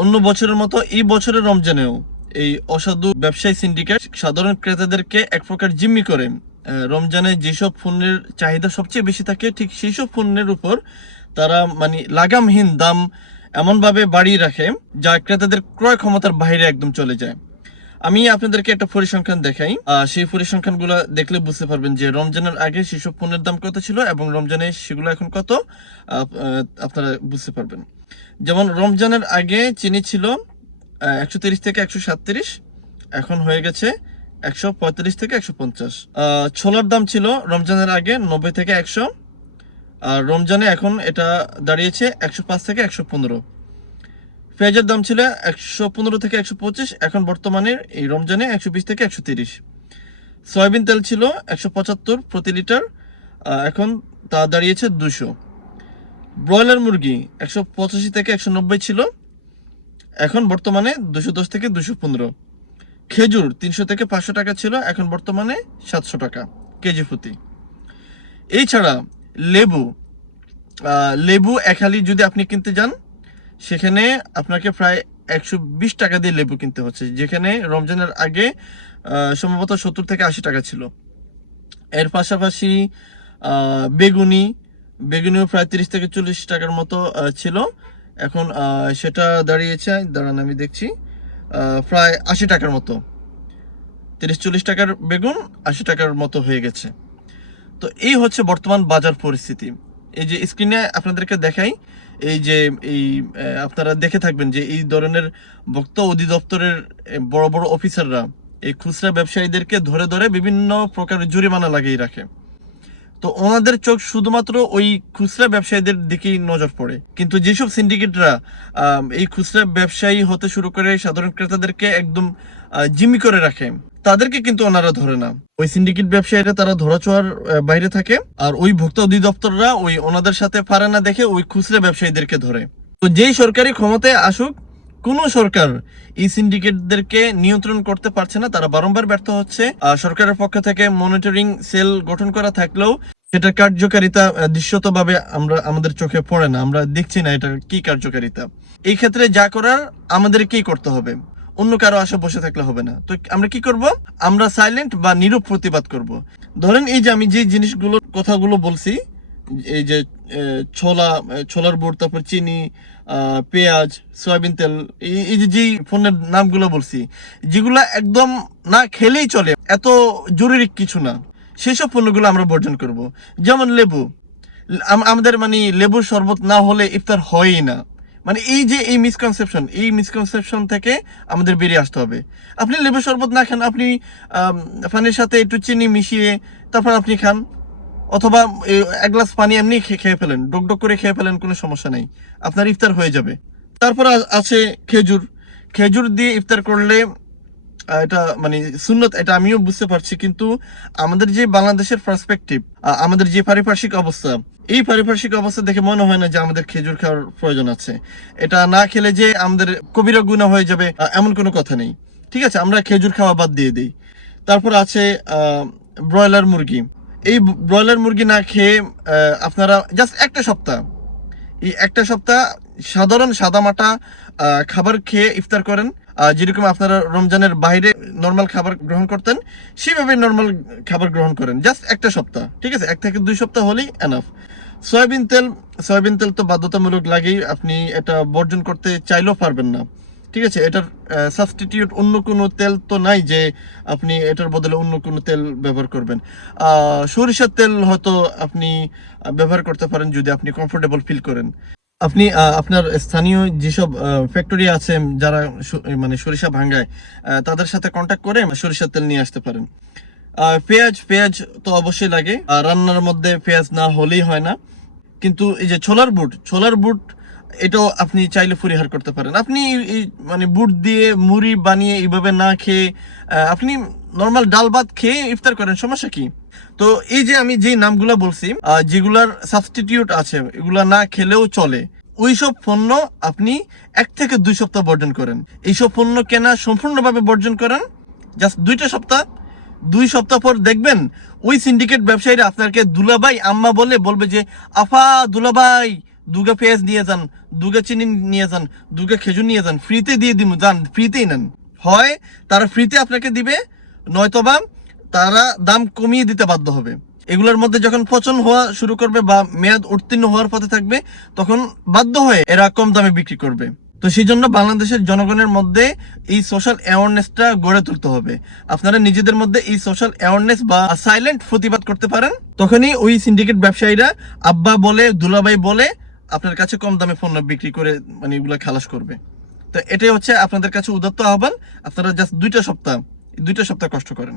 অন্য বছরের মতো এই বছরের রমজানেও এই অসাধু ব্যবসায়ী সিন্ডিকেট সাধারণ ক্রেতাদেরকে এক প্রকার জিম্মি করে। রমজানে যেসব পণ্যের চাহিদা সবচেয়ে বেশি থাকে, ঠিক সেই সব পণ্যের উপর তারা মানে লাগামহীন দাম এমনভাবে বাড়িয়ে রাখে যা ক্রেতাদের ক্রয় ক্ষমতার বাইরে একদম চলে যায়। আমি আপনাদেরকে একটা পরিসংখ্যান দেখাই। সেই পরিসংখ্যানগুলো দেখলে বুঝতে পারবেন যে রমজানের আগে সেসব পণ্যের দাম কত ছিল এবং রমজানে সেগুলো এখন কত। আপনারা বুঝতে পারবেন। যেমন রমজানের আগে চিনি ছিল একশো তিরিশ থেকে একশো সাতত্রিশ, এখন হয়ে গেছে একশো পঁয়তাল্লিশ থেকে একশো পঞ্চাশ। ছোলার দাম ছিল রমজানের আগে নব্বই থেকে একশো, আর রমজানে এখন এটা দাঁড়িয়েছে একশো পাঁচ থেকে একশো পনেরো। পেঁয়াজের দাম ছিল একশো পনেরো থেকে একশো পঁচিশ, এখন বর্তমানে এই রমজানে একশো বিশ থেকে একশো তিরিশ। সয়াবিন তেল ছিল একশো পঁচাত্তর প্রতি লিটার এখন তা দাঁড়িয়েছে দুশো ব্রয়লার মুরগি একশো পঁচাশি থেকে একশো নব্বই ছিল, এখন বর্তমানে দুশো দশ থেকে দুশো পনেরো। খেজুর তিনশো থেকে পাঁচশো টাকা ছিল, এখন বর্তমানে সাতশো টাকা কেজি প্রতি। এছাড়া লেবু লেবু এক হালি যদি আপনি কিনতে যান, সেখানে আপনাকে প্রায় একশো বিশ টাকা দিয়ে লেবু কিনতে হচ্ছে, যেখানে রমজানের আগে সম্ভবত সত্তর থেকে আশি টাকা ছিল। এর পাশাপাশি বেগুনি বেগুনিও প্রায় তিরিশ থেকে চল্লিশ টাকার মতো ছিল। এখন সেটা দাঁড়িয়েছে, দাঁড়ান আমি দেখছি প্রায় আশি টাকার মতো। তিরিশ চল্লিশ টাকার বেগুন, আশি টাকার মতো হয়ে গেছে। তো এই হচ্ছে বর্তমান বাজার পরিস্থিতি। এই যে স্ক্রিনে আপনাদেরকে দেখাই, এই যে, এই আপনারা দেখে থাকবেন যে এই ধরনের ভোক্তা অধিদপ্তরের বড় বড় অফিসাররা, এই খুচরা ব্যবসায়ীদেরকে ধরে ধরে বিভিন্ন প্রকারের জরিমানা লাগিয়ে রাখে। তো ওনাদের চোখ শুধুমাত্র ওই খুচরা ব্যবসায়ীদের দিকেই নজর পড়ে। কিন্তু যেসব সিন্ডিকেটরা এই খুচরা ব্যবসায়ী হতে শুরু করে সাধারণ ক্রেতাদেরকে একদম জিম্মি করে রাখে তাদেরকে কিন্তু ওনারা ধরে না। ওই সিন্ডিকেট ব্যবসায়ীরা তারা ধরাছোঁয়ার আহ, বাইরে থাকে আর ওই ভোক্তা অধিদপ্তররা ওই ওনাদের সাথে পারে না দেখে ওই খুচরা ব্যবসায়ীদেরকে ধরে। তো যেই সরকারি ক্ষমতায় আসুক কোন সরকার এই সিন্ডিকেটদেরকে নিয়ন্ত্রণ করতে পারছে না, তারা বারংবার ব্যর্থ হচ্ছে। সরকারের পক্ষ থেকে মনিটরিং সেল গঠন করা থাকলেও সেটার কার্যকারিতা দৃশ্যতভাবে আমরা আমাদের চোখে পড়ে না, আমরা দেখছি না এটার কি কার্যকারিতা। এই ক্ষেত্রে যা করার আমাদেরকেই করতে হবে। অন্য কারও আশা বসে থাকলে হবে না। তো আমরা কি করব? আমরা সাইলেন্ট বা নীরব প্রতিবাদ করব। ধরেন এই যে আমি যে জিনিসগুলো কথাগুলো বলছি, এই যে ছোলা ছোলার বুট তারপর চিনি পেঁয়াজ, সয়াবিন তেল এই যে যেই পণ্যের নামগুলো বলছি, যেগুলা একদম না খেলেই চলে, এত জরুরি কিছু না। সেসব পণ্যগুলো আমরা বর্জন করব। যেমন লেবু। আমাদের মানে লেবুর শরবত না হলে ইফতার হয়ই না। মানে এই যে এই মিসকনসেপশন এই মিসকনসেপশন থেকে আমাদের বেরিয়ে আসতে হবে। আপনি লেবুর শরবত না খান, আপনি পানির সাথে একটু চিনি মিশিয়ে তারপর আপনি খান। অথবা এক গ্লাস পানি এমনি খেয়ে ফেলেন। ডক ডক করে খেয়ে ফেলেন, কোনো সমস্যা নেই। আপনার ইফতার হয়ে যাবে। তারপর আছে খেজুর। খেজুর দিয়ে ইফতার করলে এটা মানে সুন্নত, এটা আমিও বুঝতে পারছি, কিন্তু আমাদের যে বাংলাদেশের পার্সপেক্টিভ আমাদের যে পারিপার্শ্বিক অবস্থা, এই পারিপার্শ্বিক অবস্থা দেখে মনে হয় না যে আমাদের খেজুর খাওয়ার প্রয়োজন আছে। এটা না খেলে যে আমাদের কবিরা গুণা হয়ে যাবে এমন কোনো কথা নেই। ঠিক আছে, আমরা খেজুর খাওয়া বাদ দিয়ে দিই। তারপর আছে ব্রয়লার মুরগি। এই ব্রয়লার মুরগি না খেয়ে আপনারা জাস্ট একটা সপ্তাহ, এই একটা সপ্তাহ সাধারণ সাদামাটা খাবার খেয়ে ইফতার করেন। যেরকম আপনারা রমজানের বাইরে নর্মাল খাবার গ্রহণ করতেন, সেভাবে নর্মাল খাবার গ্রহণ করেন। জাস্ট একটা সপ্তাহ, ঠিক আছে? এক থেকে দুই সপ্তাহ হলেই এনাফ সয়াবিন তেল সয়াবিন তেল তো বাধ্যতামূলক লাগেই, আপনি এটা বর্জন করতে চাইলেও পারবেন না। ঠিক আছে, এটার সাবস্টিটিউট অন্য কোনো তেল তো নাই যে আপনি এটার বদলে অন্য কোনো তেল ব্যবহার করবেন। সরিষার তেল হয়তো আপনি ব্যবহার করতে পারেন যদি আপনি কমফোর্টেবল ফিল করেন। আপনি আপনার স্থানীয় যেসব ফ্যাক্টরি আছে যারা মানে সরিষা ভাঙ্গায় তাদের সাথে কন্ট্যাক্ট করে সরিষার তেল নিয়ে আসতে পারেন। পেঁয়াজ পেঁয়াজ তো অবশ্যই লাগে। রান্নার মধ্যে পেঁয়াজ না হলেই হয় না। কিন্তু এই যে ছোলার বুট ছোলার বুট এটাও আপনি চাইলে পরিহার করতে পারেন। আপনি মানে বুট দিয়ে মুড়ি বানিয়ে এইভাবে না খেয়ে আপনি নর্মাল ডাল ভাত খেয়ে ইফতার করেন, সমস্যা কি? তো এই যে আমি যে নামগুলা বলছি যেগুলার সাবস্টিটিউট আছে, এগুলা না খেলেও চলে, ওইসব পণ্য আপনি এক থেকে দুই সপ্তাহ বর্জন করেন। এইসব পণ্য কেনা সম্পূর্ণভাবে বর্জন করেন জাস্ট দুইটা সপ্তাহ, দুই সপ্তাহ পর দেখবেন ওই সিন্ডিকেট ব্যবসায়ীরা আপনাকে দুলাভাই আম্মা বলে বলবে যে, আফা দুলাভাই দুগা পেঁয়াজ নিয়ে যান, দুগা চিনি নিয়ে যান, দুগা খেজুর নিয়ে যান, ফ্রিতে দিয়ে দিব যান, ফ্রিতেই নেন। হয় তারা ফ্রিতে আপনাকে দিবে নয়তোবা তারা দাম কমিয়ে দিতে বাধ্য হবে। এগুলোর মধ্যে যখন পচন হওয়া শুরু করবে বা মেয়াদ উত্তীর্ণ হওয়ার পথে থাকবে, তখন বাধ্য হয়ে এরা কম দামে বিক্রি করবে। তো সেই জন্য বাংলাদেশের জনগণের মধ্যে এই সোশ্যাল অ্যাওয়ারনেসটা গড়ে তুলতে হবে। আপনারা নিজেদের মধ্যে এই সোশ্যাল অ্যাওয়ারনেস বা সাইলেন্ট প্রতিবাদ করতে পারেন। তখনই ওই সিন্ডিকেট ব্যবসায়ীরা আব্বা বলে, দুলাভাই বলে আপনার কাছে কম দামে পণ্য বিক্রি করে মানে এগুলো খালাস করবে। তো এটাই হচ্ছে আপনাদের কাছে উদাত্ত আহ্বান। আপনারা জাস্ট দুইটা সপ্তাহ দুইটা সপ্তাহ কষ্ট করেন।